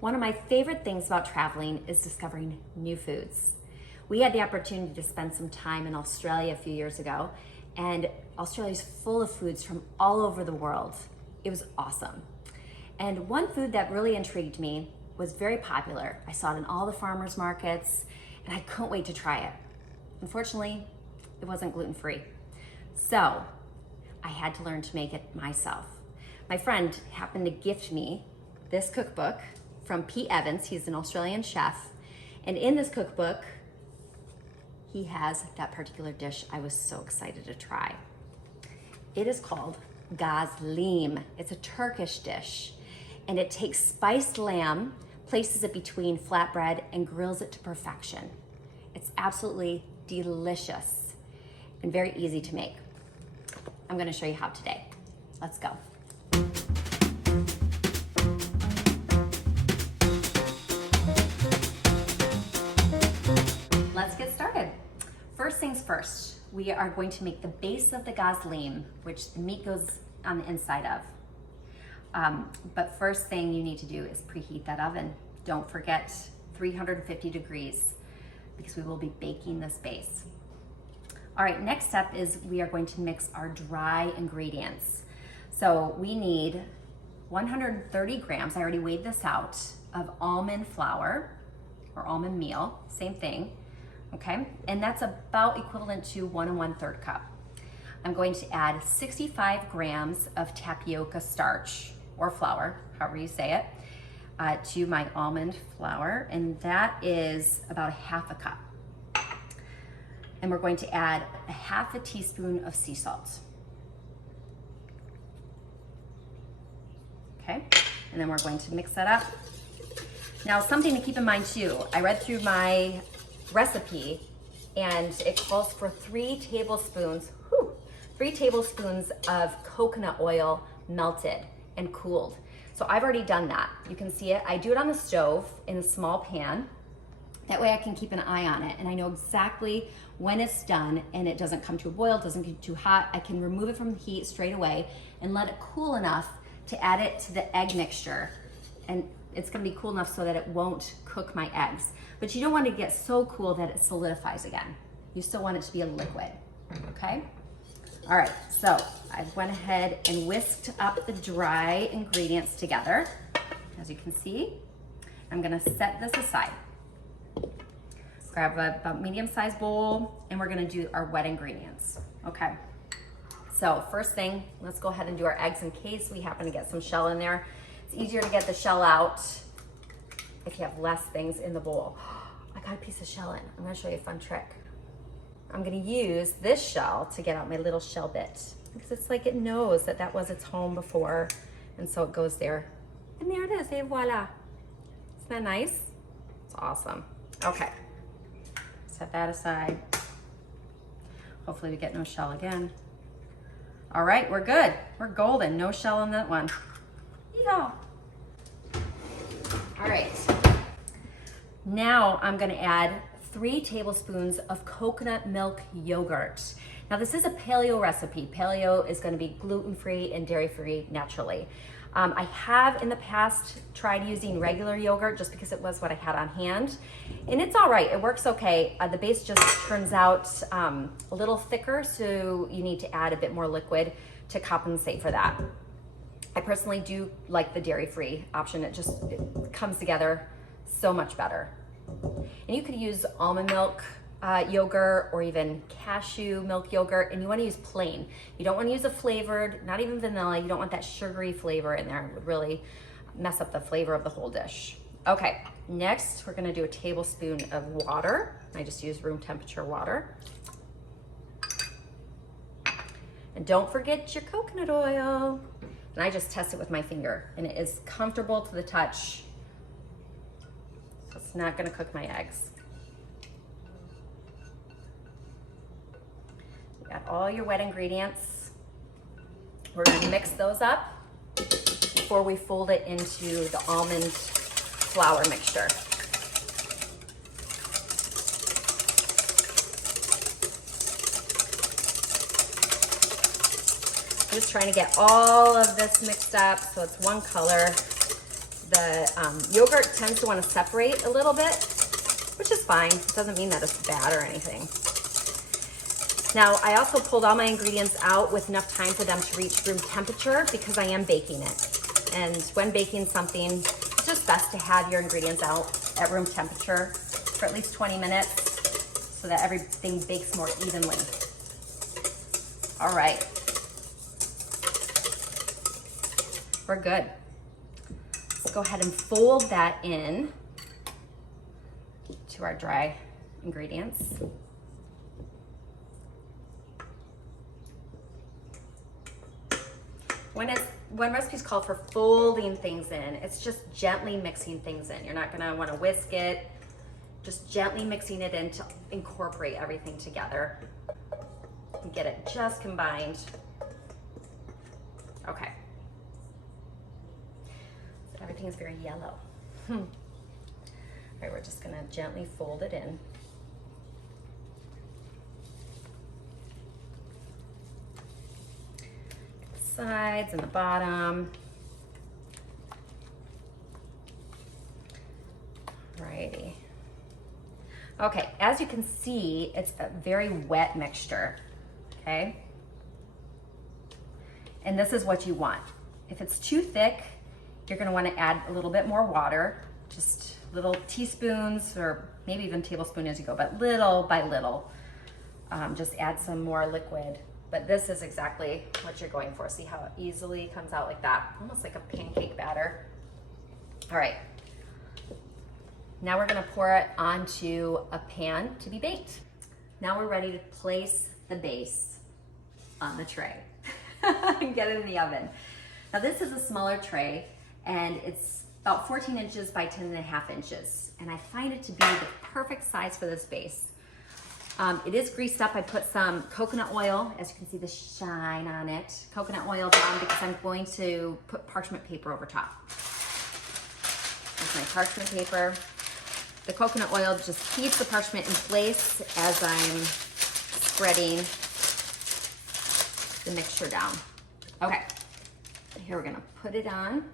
One of my favorite things about traveling is discovering new foods. We had the opportunity to spend some time in Australia a few years ago, and Australia is full of foods from all over the world. It was awesome. And one food that really intrigued me was very popular. I saw it in all the farmers markets, and I couldn't wait to try it. Unfortunately, it wasn't gluten-free. So I had to learn to make it myself. My friend happened to gift me this cookbook from Pete Evans. He's an Australian chef. And in this cookbook, he has that particular dish I was so excited to try. It is called Gozleme. It's a Turkish dish. And it takes spiced lamb, places it between flatbread, and grills it to perfection. It's absolutely delicious and very easy to make. I'm gonna show you how today. Let's go. Let's get started. First things first, we are going to make the base of the gozleme, which the meat goes on the inside of. But first thing you need to do is preheat that oven. Don't forget 350 degrees because we will be baking this base. All right, next step is we are going to mix our dry ingredients. So we need 130 grams, I already weighed this out, of almond flour or almond meal, same thing. Okay, and that's about equivalent to 1 1/3 cup. I'm going to add 65 grams of tapioca starch or flour, however you say it, to my almond flour, and that is about 1/2 cup. And we're going to add 1/2 teaspoon of sea salt. Okay, and then we're going to mix that up. Now, something to keep in mind too, I read through my recipe and it calls for 3 tablespoons of coconut oil melted and cooled. So I've already done that. You can see it. I do it on the stove in a small pan. That way I can keep an eye on it and I know exactly when it's done and it doesn't come to a boil, doesn't get too hot. I can remove it from the heat straight away and let it cool enough to add it to the egg mixture. And it's gonna be cool enough so that it won't cook my eggs. But you don't want to get so cool that it solidifies again. You still want it to be a liquid, okay? All right, so I went ahead and whisked up the dry ingredients together. As you can see, I'm gonna set this aside. Grab about medium-sized bowl and we're gonna do our wet ingredients, okay? So first thing, let's go ahead and do our eggs in case we happen to get some shell in there. It's easier to get the shell out if you have less things in the bowl. I got a piece of shell in. I'm gonna show you a fun trick. I'm gonna use this shell to get out my little shell bit because it's like it knows that that was its home before, and so it goes there. And there it is, et voila. Isn't that nice? It's awesome. Okay, set that aside. Hopefully we get no shell again. All right, we're good. We're golden, no shell on that one. Yeehaw. All right, now I'm gonna add 3 tablespoons of coconut milk yogurt. Now this is a paleo recipe. Paleo is gonna be gluten-free and dairy-free naturally. I have in the past tried using regular yogurt just because it was what I had on hand. And it's all right, it works okay. The base just turns out a little thicker, so you need to add a bit more liquid to compensate for that. I personally do like the dairy-free option. It comes together so much better. And you could use almond milk yogurt or even cashew milk yogurt, and you want to use plain. You don't want to use a flavored, not even vanilla. You don't want that sugary flavor in there. It would really mess up the flavor of the whole dish. Okay, next we're going to do a tablespoon of water. I just use room temperature water. And don't forget your coconut oil. And I just test it with my finger, and it is comfortable to the touch. So it's not going to cook my eggs. Got all your wet ingredients. We're going to mix those up before we fold it into the almond flour mixture. I'm just trying to get all of this mixed up so it's one color. the yogurt tends to want to separate a little bit, which is fine. It doesn't mean that it's bad or anything. Now, I also pulled all my ingredients out with enough time for them to reach room temperature because I am baking it. And when baking something, it's just best to have your ingredients out at room temperature for at least 20 minutes so that everything bakes more evenly. All right. We're good. Let's go ahead and fold that in to our dry ingredients. When recipes call for folding things in, it's just gently mixing things in. You're not gonna wanna whisk it, just gently mixing it in to incorporate everything together and get it just combined. Okay. So everything is very yellow. All right, we're just gonna gently fold it in. Sides and the bottom. Alrighty. Okay, as you can see, it's a very wet mixture, okay? And this is what you want. If it's too thick, you're gonna wanna add a little bit more water, just little teaspoons or maybe even tablespoon as you go, but little by little. Just add some more liquid. But this is exactly what you're going for. See how it easily comes out like that? Almost like a pancake batter. All right. Now we're gonna pour it onto a pan to be baked. Now we're ready to place the base on the tray and get it in the oven. Now this is a smaller tray and it's about 14 inches by 10.5 inches. And I find it to be the perfect size for this base. It is greased up. I put some coconut oil, as you can see the shine on it. Coconut oil down because I'm going to put parchment paper over top. There's my parchment paper. The coconut oil just keeps the parchment in place as I'm spreading the mixture down. Okay, here we're gonna put it on.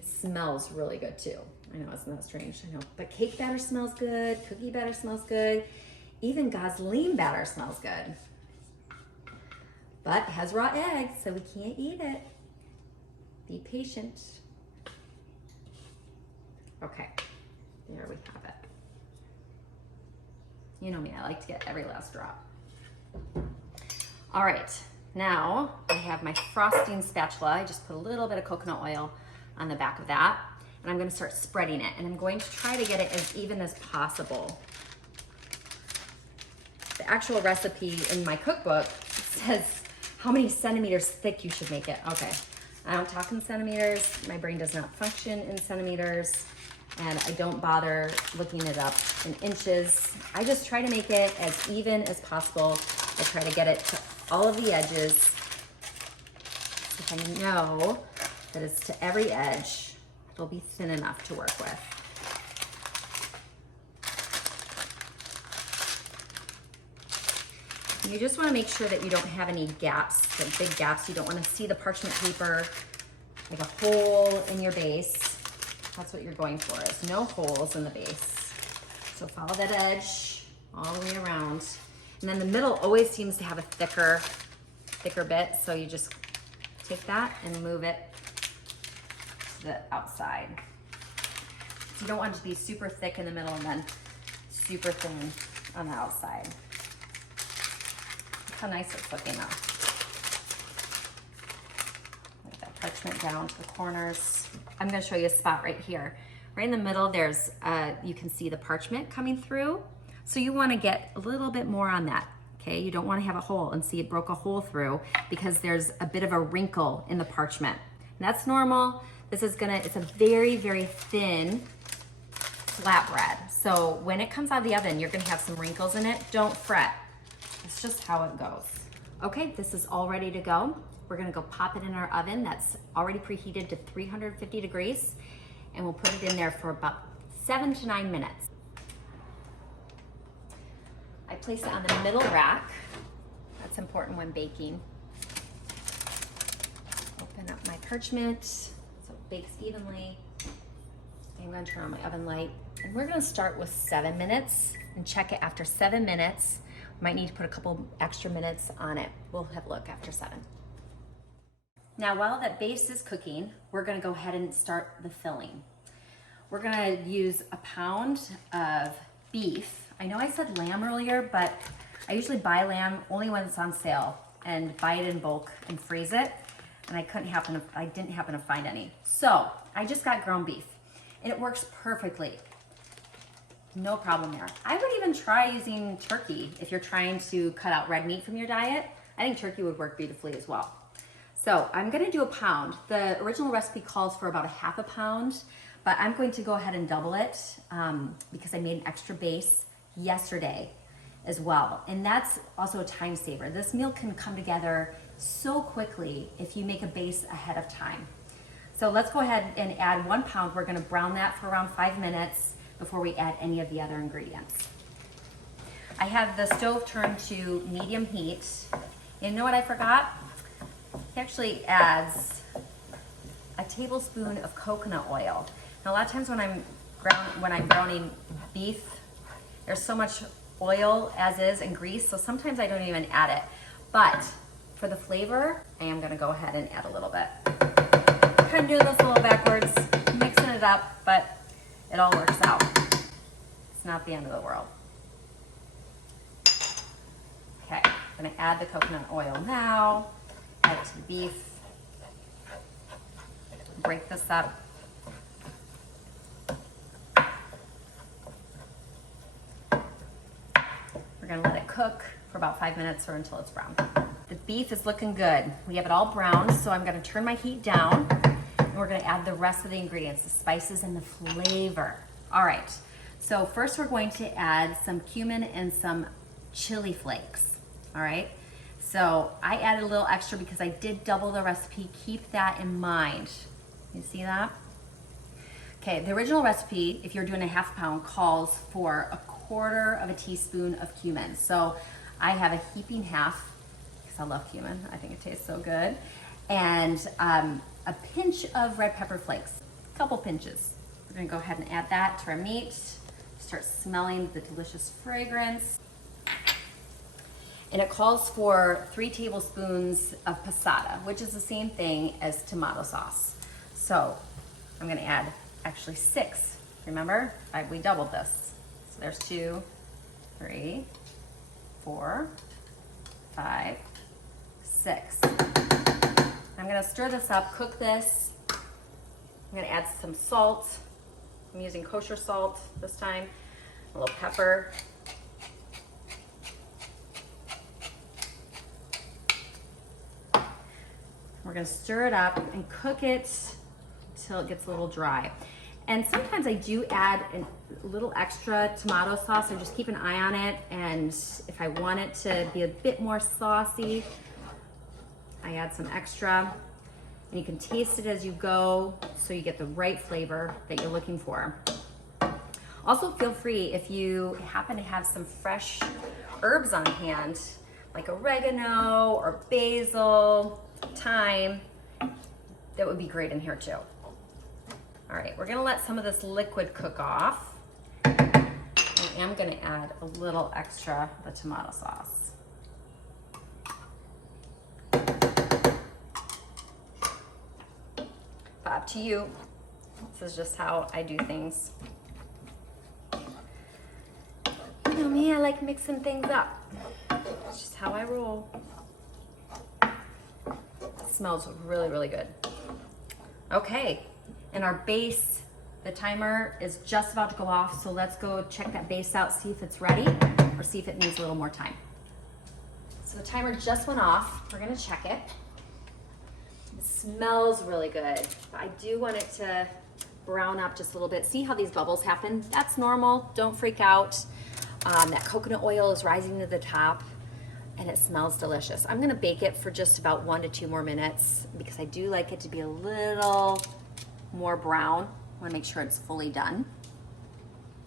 Smells really good too. I know, isn't that strange? I know, but cake batter smells good, cookie batter smells good, even Gozleme batter smells good. But it has raw eggs, so we can't eat it. Be patient. Okay, there we have it. You know me, I like to get every last drop. All right, now I have my frosting spatula. I just put a little bit of coconut oil on the back of that, and I'm gonna start spreading it, and I'm going to try to get it as even as possible. The actual recipe in my cookbook says how many centimeters thick you should make it. Okay, I don't talk in centimeters. My brain does not function in centimeters, and I don't bother looking it up in inches. I just try to make it as even as possible. I try to get it to all of the edges. If I know that it's to every edge, it'll be thin enough to work with. You just want to make sure that you don't have any gaps, like big gaps. You don't want to see the parchment paper, like a hole in your base. That's what you're going for, is no holes in the base. So follow that edge all the way around. And then the middle always seems to have a thicker bit, so you just take that and move it to the outside. So you don't want it to be super thick in the middle and then super thin on the outside. Look how nice it's looking though. Let that parchment down to the corners. I'm gonna show you a spot right here. Right in the middle, there's, you can see the parchment coming through. So you wanna get a little bit more on that, okay? You don't wanna have a hole and see it broke a hole through because there's a bit of a wrinkle in the parchment. And that's normal. This is it's a very, very thin flatbread. So when it comes out of the oven, you're gonna have some wrinkles in it. Don't fret. It's just how it goes. Okay, this is all ready to go. We're gonna go pop it in our oven that's already preheated to 350 degrees, and we'll put it in there for about 7 to 9 minutes. I place it on the middle rack important when baking. Open up my parchment so it bakes evenly. I'm going to turn on my oven light, and we're going to start with 7 minutes and check it after 7 minutes. Might need to put a couple extra minutes on it. We'll have a look after 7. Now, while that base is cooking, we're going to go ahead and start the filling. We're going to use a pound of beef. I know I said lamb earlier, but I usually buy lamb only when it's on sale and buy it in bulk and freeze it. And I didn't happen to find any. So I just got ground beef, and it works perfectly. No problem there. I would even try using turkey if you're trying to cut out red meat from your diet. I think turkey would work beautifully as well. So I'm gonna do a pound. The original recipe calls for about a half a pound, but I'm going to go ahead and double it because I made an extra base yesterday as well. And that's also a time saver. This meal can come together so quickly if you make a base ahead of time. So let's go ahead and add 1 pound. We're gonna brown that for around 5 minutes before we add any of the other ingredients. I have the stove turned to medium heat. You know what I forgot? It actually adds a tablespoon of coconut oil. Now, a lot of times when I'm browning beef, there's so much oil as is and grease, so sometimes I don't even add it. But for the flavor, I am gonna go ahead and add a little bit. Kind of doing this a little backwards, mixing it up, but it all works out. It's not the end of the world. Okay, I'm gonna add the coconut oil now, add it to the beef, break this up. We're gonna let it cook for about 5 minutes or until it's brown. The beef is looking good. We have it all browned, so I'm gonna turn my heat down, and we're gonna add the rest of the ingredients, the spices and the flavor. All right, so first we're going to add some cumin and some chili flakes, all right? So I added a little extra because I did double the recipe. Keep that in mind. You see that? Okay, the original recipe, if you're doing a half pound, calls for 1/4 teaspoon of cumin. So I have a heaping half, because I love cumin. I think it tastes so good. And a pinch of red pepper flakes, a couple pinches. We're gonna go ahead and add that to our meat. Start smelling the delicious fragrance. And it calls for 3 tablespoons of passata, which is the same thing as tomato sauce. So I'm gonna add actually 6. Remember, we doubled this. So there's 2, 3, 4, 5, 6. I'm gonna stir this up, cook this. I'm gonna add some salt. I'm using kosher salt this time, a little pepper. We're gonna stir it up and cook it until it gets a little dry. And sometimes I do add a little extra tomato sauce, so just keep an eye on it. And if I want it to be a bit more saucy, I add some extra. And you can taste it as you go so you get the right flavor that you're looking for. Also, feel free, if you happen to have some fresh herbs on hand, like oregano or basil, thyme, that would be great in here too. All right, we're gonna let some of this liquid cook off. I am gonna add a little extra of the tomato sauce. But up to you. This is just how I do things. You know me, I like mixing things up. It's just how I roll. It smells really, really good. Okay, and our base, the timer is just about to go off, so let's go check that base out, see if it's ready, or see if it needs a little more time. So the timer just went off. We're gonna check it. It smells really good, but I do want it to brown up just a little bit. See how these bubbles happen? That's normal, don't freak out. That coconut oil is rising to the top, and it smells delicious. I'm gonna bake it for just about 1 to 2 more minutes because I do like it to be a little more brown. I wanna make sure it's fully done,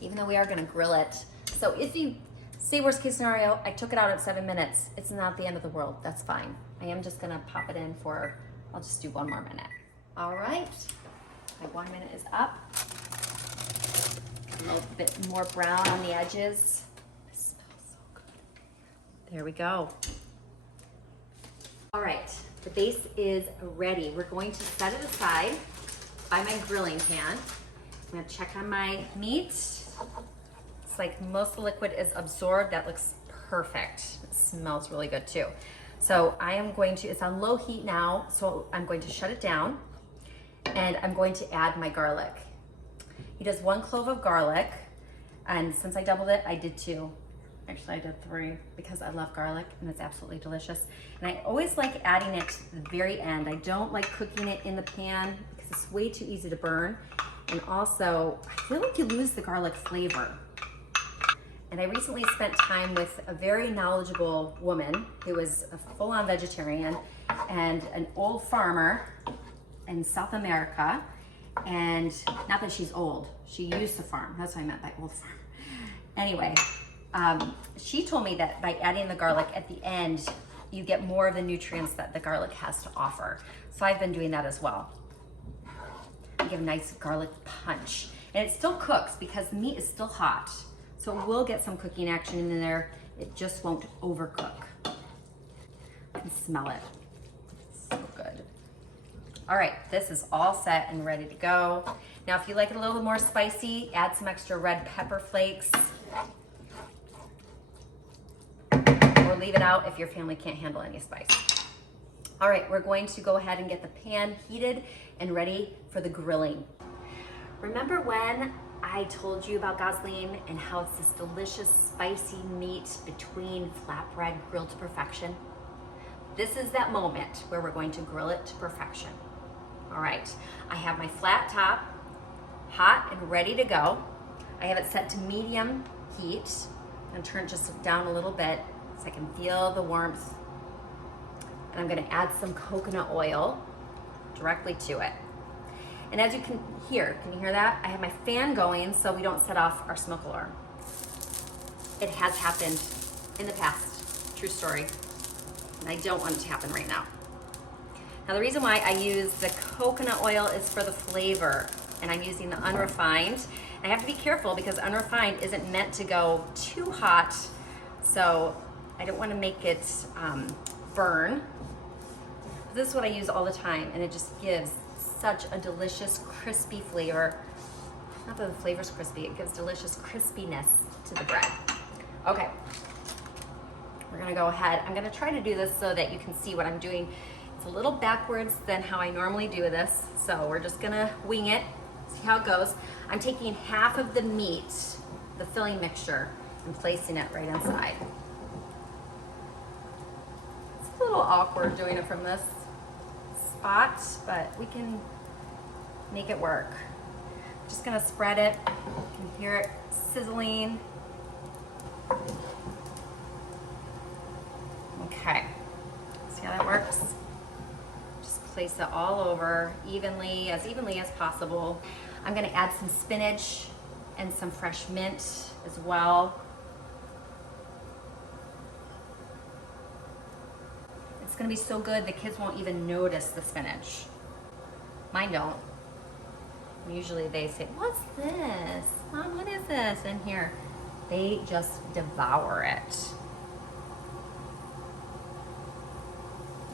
even though we are gonna grill it. So if you say worst case scenario, I took it out at 7 minutes. It's not the end of the world, that's fine. I am just gonna pop it in for, I'll just do 1 more minute. All right, my 1 minute is up. A little bit more brown on the edges. It smells so good. There we go. All right, the base is ready. We're going to set it aside by my grilling pan. I'm gonna check on my meat. It's like most of the liquid is absorbed. That looks perfect. It smells really good too. So I am going to, it's on low heat now, so I'm going to shut it down and I'm going to add my garlic. He does 1 clove of garlic, and since I doubled it, I did 2. Actually, I did 3 because I love garlic and it's absolutely delicious. And I always like adding it to the very end. I don't like cooking it in the pan because it's way too easy to burn. And also, I feel like you lose the garlic flavor. And I recently spent time with a very knowledgeable woman who is a full-on vegetarian and an old farmer in South America. And not that she's old, she used to farm. That's what I meant by old farm. Anyway, she told me that by adding the garlic at the end, you get more of the nutrients that the garlic has to offer. So I've been doing that as well. Give a nice garlic punch. And it still cooks because the meat is still hot. So it will get some cooking action in there. It just won't overcook. I can smell it. So good. All right, this is all set and ready to go. Now, if you like it a little more spicy, add some extra red pepper flakes. Or leave it out if your family can't handle any spice. All right, we're going to go ahead and get the pan heated and ready for the grilling. Remember when I told you about Gozleme and how it's this delicious spicy meat between flatbread grilled to perfection? This is that moment where we're going to grill it to perfection. All right, I have my flat top, hot and ready to go. I have it set to medium heat and turn it just down a little bit so I can feel the warmth. And I'm gonna add some coconut oil directly to it. And as you can you hear that? I have my fan going so we don't set off our smoke alarm. It has happened in the past, true story. And I don't want it to happen right now. Now the reason why I use the coconut oil is for the flavor, and I'm using the unrefined. I have to be careful because unrefined isn't meant to go too hot, so I don't want to make it burn. This is what I use all the time, and it just gives such a delicious crispy flavor. Not that the flavor's crispy, it gives delicious crispiness to the bread. Okay, we're gonna go ahead. I'm gonna try to do this so that you can see what I'm doing. It's a little backwards than how I normally do this, so we're just gonna wing it, see how it goes. I'm taking half of the meat, the filling mixture, and placing it right inside. It's a little awkward doing it from this spot, but we can make it work. Just gonna spread it. You can hear it sizzling. Okay, see how that works? Just place it all over evenly as possible. I'm gonna add some spinach and some fresh mint as well. It's gonna be so good, the kids won't even notice the spinach. Mine don't. Usually they say, "What's this? Mom, what is this in here?" They just devour it.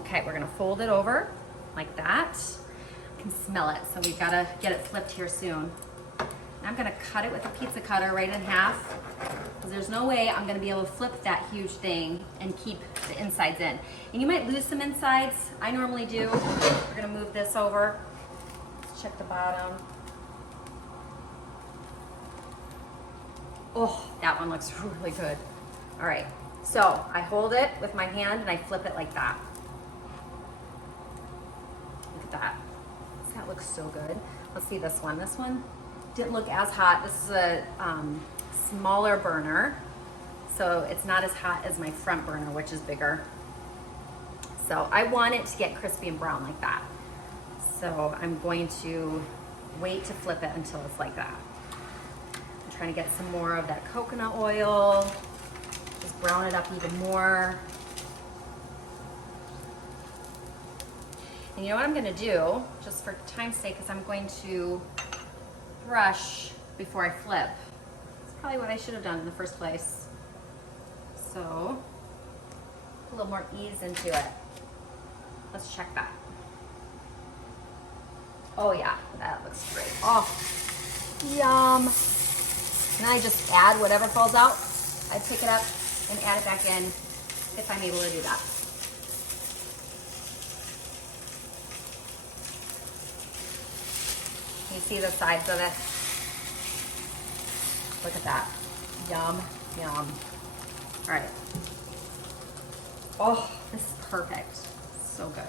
Okay, we're gonna fold it over like that. I can smell it, so we've gotta get it flipped here soon. I'm gonna cut it with a pizza cutter right in half, because there's no way I'm gonna be able to flip that huge thing and keep the insides in. And you might lose some insides. I normally do. We're gonna move this over. Check the bottom. Oh, that one looks really good. All right, so I hold it with my hand and I flip it like that. Look at that. That looks so good. Let's see this one. This one didn't look as hot. This is a smaller burner, so it's not as hot as my front burner, which is bigger. So I want it to get crispy and brown like that. So I'm going to wait to flip it until it's like that. I'm trying to get some more of that coconut oil. Just brown it up even more. And you know what I'm gonna do, just for time's sake, is I'm going to brush before I flip. It's probably what I should have done in the first place. So, a little more ease into it. Let's check that. Oh yeah, that looks great. Oh, yum. And I just add whatever falls out. I pick it up and add it back in if I'm able to do that. You see the sides of it? Look at that. Yum, yum. All right. Oh, this is perfect. So good.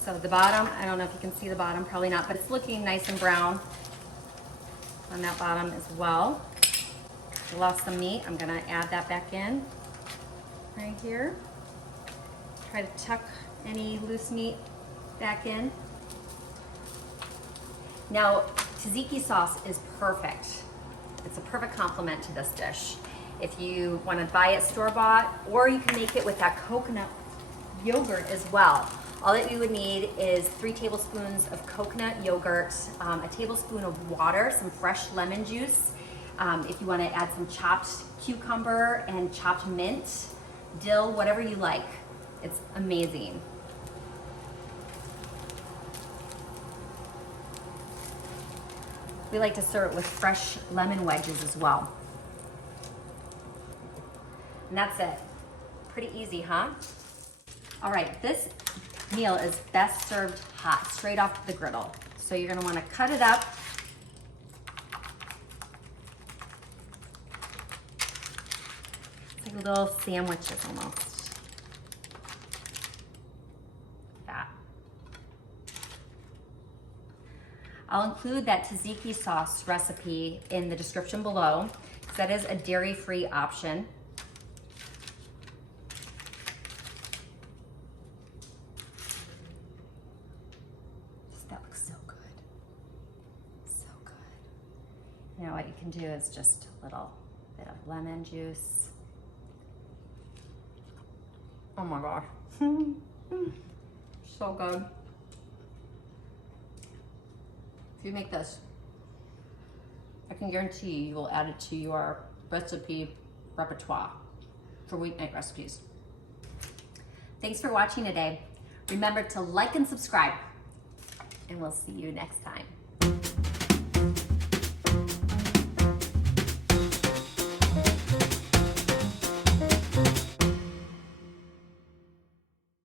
So the bottom, I don't know if you can see the bottom, probably not, but it's looking nice and brown on that bottom as well. I lost some meat. I'm gonna add that back in right here. Try to tuck any loose meat back in. Now, tzatziki sauce is perfect. It's a perfect complement to this dish. If you want to buy it store-bought, or you can make it with that coconut yogurt as well. All that you would need is 3 tablespoons of coconut yogurt, a tablespoon of water, some fresh lemon juice. If you want to add some chopped cucumber and chopped mint, dill, whatever you like. It's amazing. We like to serve it with fresh lemon wedges as well. And that's it. Pretty easy, huh? All right, this meal is best served hot, straight off the griddle. So you're gonna wanna cut it up. It's like little sandwiches almost. That. I'll include that tzatziki sauce recipe in the description below, because that is a dairy-free option. That looks so good. So good. Now what you can do is just a little bit of lemon juice. Oh my gosh. So good. If you make this, I can guarantee you will add it to your recipe repertoire for weeknight recipes. Thanks for watching today. Remember to like and subscribe, and we'll see you next time.